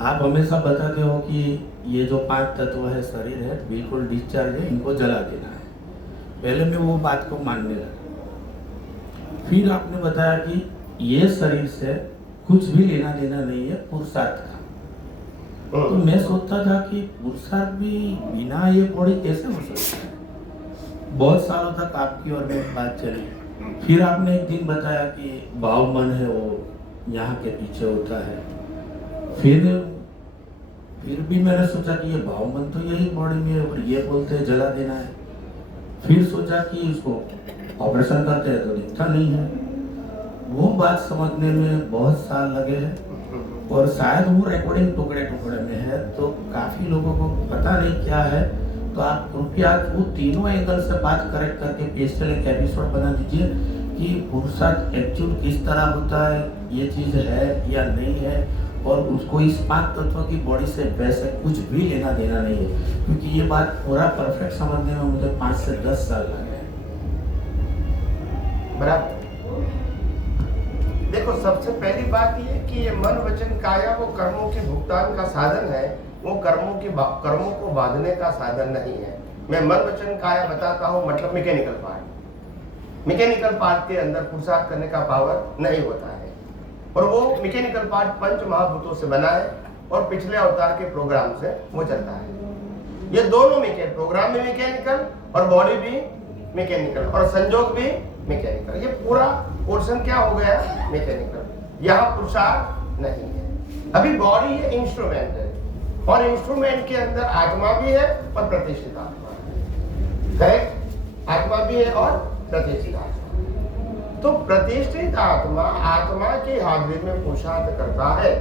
आप हमेशा बताते हो कि ये जो 5 तत्व है शरीर है बिल्कुल डिस्चार्ज है, इनको जला देना है। पहले मैं वो बात को मानने लगा। फिर आपने बताया कि ये शरीर से कुछ भी लेना देना नहीं है पुरुषार्थ का। तो मैं सोचता था कि पुरुषार्थ भी बिना ये बॉडी कैसे हो सकता है। बहुत सालों तक आपकी और मेरी बात चली। फिर आपने एक दिन बताया कि भाव मन है वो यहाँ के पीछे होता है। फिर भी मैंने सोचा कि ये भाव मन तो यही बॉडी में है और ये बोलते हैं जला देना है। फिर सोचा कि इसको ऑपरेशन करते हैं तो दिखता नहीं है। वो बात समझने में बहुत साल लगे हैं और शायद वो रिकॉर्डिंग टुकड़े टुकड़े में है तो काफ़ी लोगों को पता नहीं क्या है। तो आप कृपया वो तीनों एंगल से बात करेक्ट करके स्पेशल एक एपिसोड बना दीजिए कि पुरुषार्थ एक्चुअल किस तरह होता है, ये चीज़ है या नहीं है, और उसको इस 5 तत्व की बॉडी से वैसे कुछ भी लेना देना नहीं है। क्योंकि ये बात पूरा परफेक्ट समझने में मुझे 5 से 10 साल लगे। बराबर। देखो, सबसे पहली बात ये कि ये मन वचन काया वो कर्मों के भुगतान का साधन है, वो कर्मों को बांधने का साधन नहीं है। मैं मन वचन काया बताता हूँ, मतलब मैकेनिकल पार्ट के अंदर पुरुषार्थ करने का पावर नहीं होता है। और वो मैकेनिकल पार्ट पंच महाभूतों से बना है और पिछले अवतार के प्रोग्राम से वो चलता है। ये दोनों प्रोग्राम भी मैकेनिकल और बॉडी भी मैकेनिकल और संजोग भी मैकेनिकल। ये पूरा पोर्शन क्या हो गया, मैकेनिकल। यहाँ पुरुषार्थ नहीं है। अभी बॉडी ये इंस्ट्रूमेंट है और इंस्ट्रूमेंट के अंदर आत्मा भी है और प्रतिष्ठित आत्मा है। करेक्ट, आत्मा भी है और प्रतिष्ठित आत्मा। तो प्रतिष्ठित आत्मा की हाजिरी में पुरुषार्थ करता है,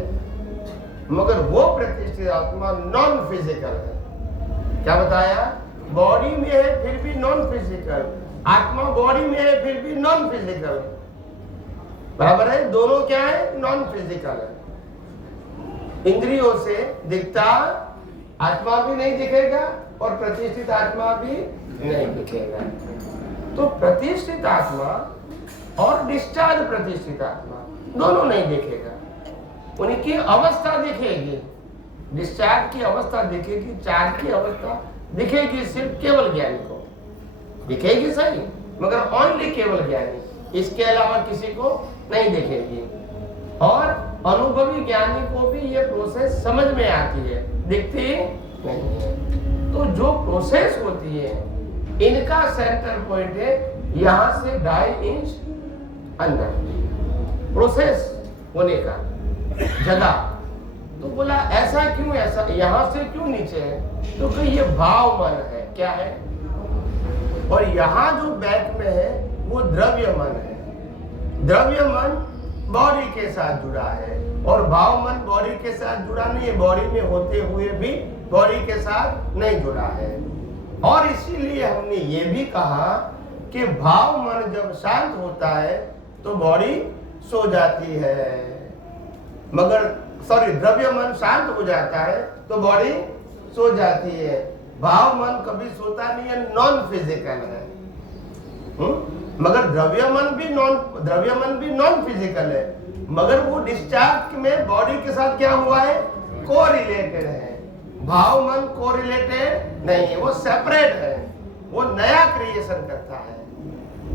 मगर वो प्रतिष्ठित आत्मा नॉन फिजिकल है। क्या बताया, बॉडी में है फिर भी नॉन फिजिकल, आत्मा बॉडी में है फिर भी नॉन फिजिकल। बराबर है, दोनों क्या है, नॉन फिजिकल है। इंद्रियों से दिखता आत्मा भी नहीं दिखेगा और प्रतिष्ठित आत्मा भी नहीं दिखेगा। तो प्रतिष्ठित आत्मा और डिस्चार्ज प्रतिष्ठित आत्मा दोनों नहीं दिखेगा, उनकी अवस्था दिखेगी। डिस्चार्ज की अवस्था दिखेगी, चार्ज की अवस्था दिखेगी सिर्फ केवल ज्ञानी को दिखेगी, सही, मगर ओनली केवल ज्ञानी, इसके अलावा किसी को नहीं दिखेगी। और अनुभवी ज्ञानी को भी ये प्रोसेस समझ में आती है, दिखती नहीं है। तो जो प्रोसेस होती है, इनका सेंटर पॉइंट है यहां से 2.5 इंच अंदर प्रोसेस होने का जगह। तो बोला ऐसा क्यों, ऐसा यहां से क्यों नीचे है, तो कि ये भाव मन है, क्या है, और यहां जो बैक में है वो द्रव्य मन है। द्रव्य मन बॉडी के साथ जुड़ा है और भाव मन बॉडी के साथ जुड़ा नहीं है, बॉडी में होते हुए भी बॉडी के साथ नहीं जुड़ा है। और इसीलिए हमने ये भी कहा कि भाव मन जब शांत होता है तो बॉडी सो जाती है, मगर द्रव्य मन शांत हो जाता है तो बॉडी सो जाती है। भाव मन कभी सोता नहीं है, नॉन फिजिकल है। मगर द्रव्य मन भी नॉन फिजिकल है, मगर वो डिस्चार्ज में बॉडी के साथ क्या हुआ है, कोरिलेटेड है। भाव मन कोरिलेटेड नहीं है, वो सेपरेट है, वो नया क्रिएशन करता है।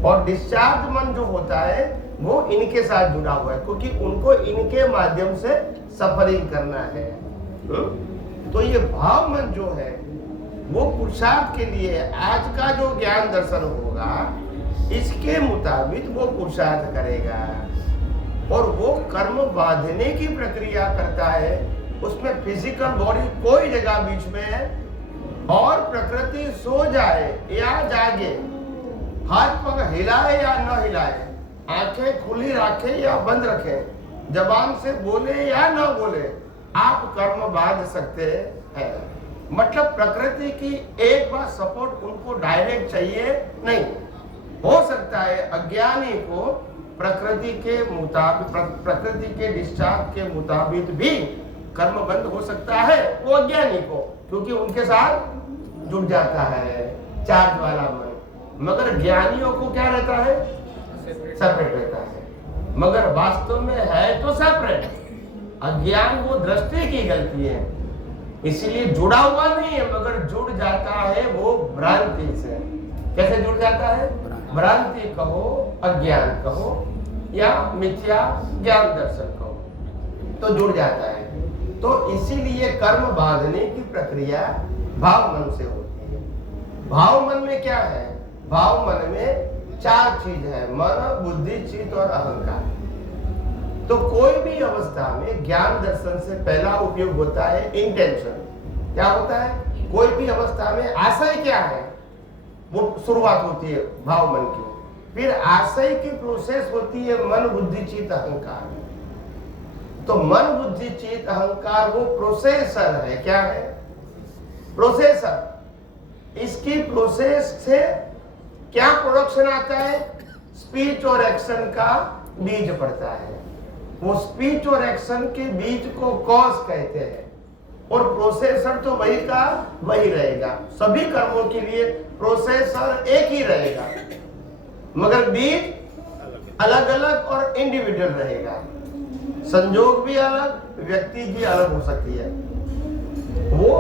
और डिस्चार्ज मन जो होता है वो इनके साथ जुड़ा हुआ है, क्योंकि उनको इनके माध्यम से सफरिंग करना है। तो ये भाव मन जो है वो पुरुषार्थ के लिए, आज का जो ज्ञान दर्शन होगा इसके मुताबिक वो पुरुषार्थ करेगा और वो कर्म बांधने की प्रक्रिया करता है। उसमें फिजिकल बॉडी कोई जगह बीच में है, और प्रकृति सो जाए या जागे, हाथ पग हिलाए या न हिलाए, आंखें खुली रखे या बंद रखें, जबान से बोले या न बोले, आप कर्म बांध सकते हैं। मतलब प्रकृति की एक बार सपोर्ट उनको डायरेक्ट चाहिए नहीं। हो सकता है अज्ञानी को प्रकृति के मुताबिक, प्रकृति के डिस्चार्ज के मुताबिक भी कर्म बंद हो सकता है, वो अज्ञानी को, क्योंकि उनके साथ जुड़ जाता है चार्ज वाला मन। मगर ज्ञानियों को क्या रहता है, सेपरेट रहता है। मगर वास्तव में है तो सेपरेट, अज्ञान वो दृष्टि की गलती है, इसलिए जुड़ा हुआ नहीं है, मगर जुड़ जाता है वो भ्रांति से। कैसे जुड़ जाता है? भ्रांति कहो, अज्ञान कहो या मिथ्या ज्ञान दर्शन कहो, तो जुड़ जाता है। तो इसीलिए कर्म बांधने की प्रक्रिया भाव मन से होती है। भाव मन में क्या है? भाव मन में 4 चीज है, मन, बुद्धि, चित्त और अहंकार। तो कोई भी अवस्था में ज्ञान दर्शन से पहला उपयोग होता है इंटेंशन। क्या होता है? कोई भी अवस्था में आशय क्या है, वो शुरुआत होती है भाव मन की। फिर आशय की प्रोसेस होती है मन, बुद्धि, चित्त, अहंकार। तो मन, बुद्धि, चित्त, अहंकार वो प्रोसेसर है। क्या है? प्रोसेसर। इसकी प्रोसेस से क्या प्रोडक्शन आता है? स्पीच और एक्शन का बीज पड़ता है। वो स्पीच और एक्शन के बीज को कॉज कहते हैं, और प्रोसेसर तो वही का वही रहेगा। सभी कर्मों के लिए प्रोसेसर एक ही रहेगा, मगर बीज अलग अलग और इंडिविजुअल रहेगा। संजोग भी अलग, व्यक्ति भी अलग हो सकती है। वो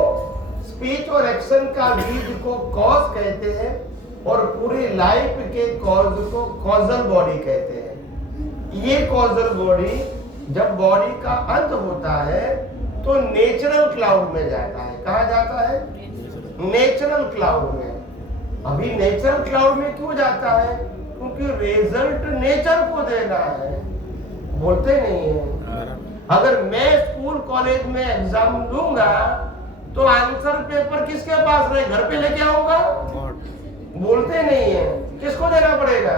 स्पीच और एक्शन का बीज को कॉज कहते हैं, और पूरी लाइफ के कॉज को कॉजल बॉडी कहते हैं। ये कॉजल बॉडी जब बॉडी का अंत होता है तो नेचुरल क्लाउड में जाता है। कहाँ जाता है? नेचुरल क्लाउड में। अभी नेचुरल क्लाउड में क्यों जाता है? क्योंकि रिजल्ट नेचर को देना है, बोलते नहीं है। अगर मैं स्कूल कॉलेज में एग्जाम दूंगा तो आंसर पेपर किसके पास रहे? घर पे लेके आऊंगा? बोलते नहीं है। किसको देना पड़ेगा?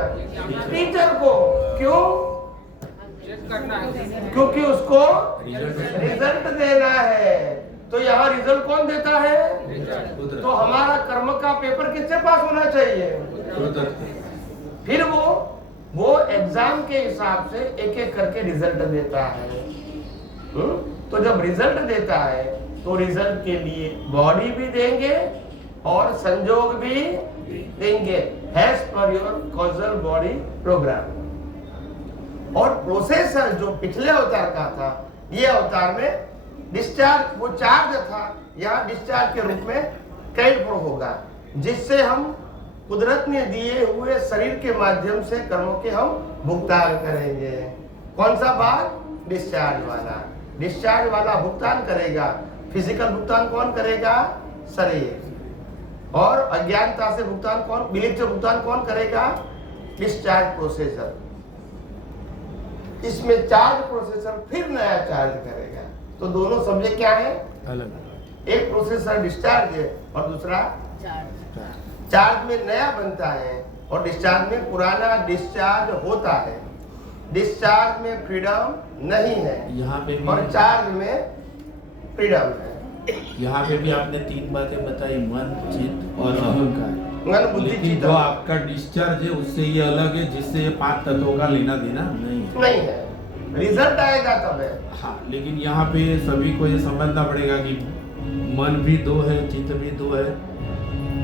टीचर को। क्यों? क्योंकि उसको रिजल्ट देना है। तो यहाँ रिजल्ट कौन देता है? तो हमारा कर्म का पेपर किसके पास होना चाहिए? फिर वो एग्जाम के हिसाब से एक एक करके रिजल्ट देता है। तो जब रिजल्ट देता है तो रिजल्ट के लिए बॉडी भी देंगे और संजोग भी देंगे, as per your causal body program। और प्रोसेसर जो पिछले अवतार का था, ये अवतार में डिस्चार्ज, वो चार्ज था, यहाँ डिस्चार्ज के रूप में कैड होगा, जिससे हम कुदरत ने दिए हुए शरीर के माध्यम से कर्मों के हम भुगतान करेंगे। कौन सा बात? डिस्चार्ज वाला। डिस्चार्ज वाला भुगतान करेगा। फिजिकल भुगतान कौन करेगा? शरीर। और अज्ञानता से भुगतान कौन, बिलीफ से भुगतान कौन करेगा? Discharge processor. इसमें चार्ज प्रोसेसर फिर नया चार्ज करेगा। तो दोनों समझे क्या है? अलग। एक प्रोसेसर डिस्चार्ज है और दूसरा चार्ज में नया बनता है, और डिस्चार्ज में पुराना डिस्चार्ज होता है। डिस्चार्ज में फ्रीडम नहीं है, यहाँ पे और चार्ज में फ्रीडम है। यहाँ पे भी आपने 3 बातें बताई, मन, चित्त और अहंकार। मन, बुद्धि, चित्त। जो आपका डिस्चार्ज है उससे ये अलग है, जिससे ये 5 तत्वों का लेना देना नहीं है। रिजल्ट आएगा तब है। हाँ, लेकिन यहाँ पे सभी को ये समझना पड़ेगा कि मन भी 2 है, चित्त भी 2 है।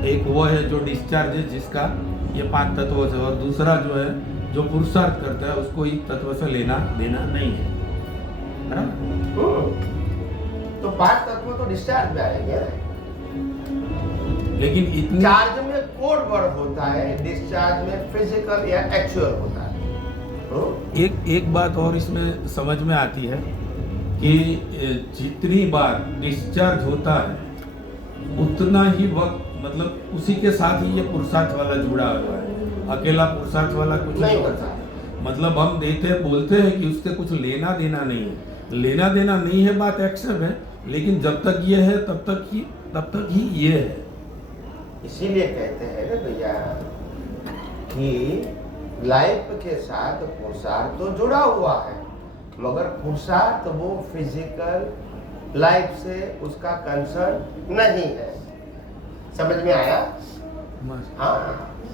एक वो है जो डिस्चार्ज है, जिसका ये 5 तत्वों से, और दूसरा जो है जो पुरुषार्थ करता है, उसको इस तत्व से लेना देना नहीं है। तो 5 तत्व तो डिस्चार्ज में आएंगे, लेकिन इतनी चार्ज में कोड वर्ड होता है, डिस्चार्ज में फिजिकल या एक्चुअल होता है। एक बात और इसमें समझ में आती है कि जितनी बार डिस्चार्ज होता है उतना ही वक्त, मतलब उसी के साथ ही ये पुरुषार्थ वाला जुड़ा हुआ है। अकेला पुरुषार्थ वाला कुछ नहीं होता। मतलब हम बोलते हैं कि उससे कुछ लेना देना नहीं है। लेना देना नहीं है, बात एक्सेप्ट है, लेकिन जब तक ये है तब तक ही ये है। इसीलिए कहते हैं ना भैया कि लाइफ के साथ पुरुषार्थ तो जुड़ा हुआ है, मगर पुरुषार्थ वो फिजिकल लाइफ से उसका कंसर्न नहीं है। समझ में आया? हाँ।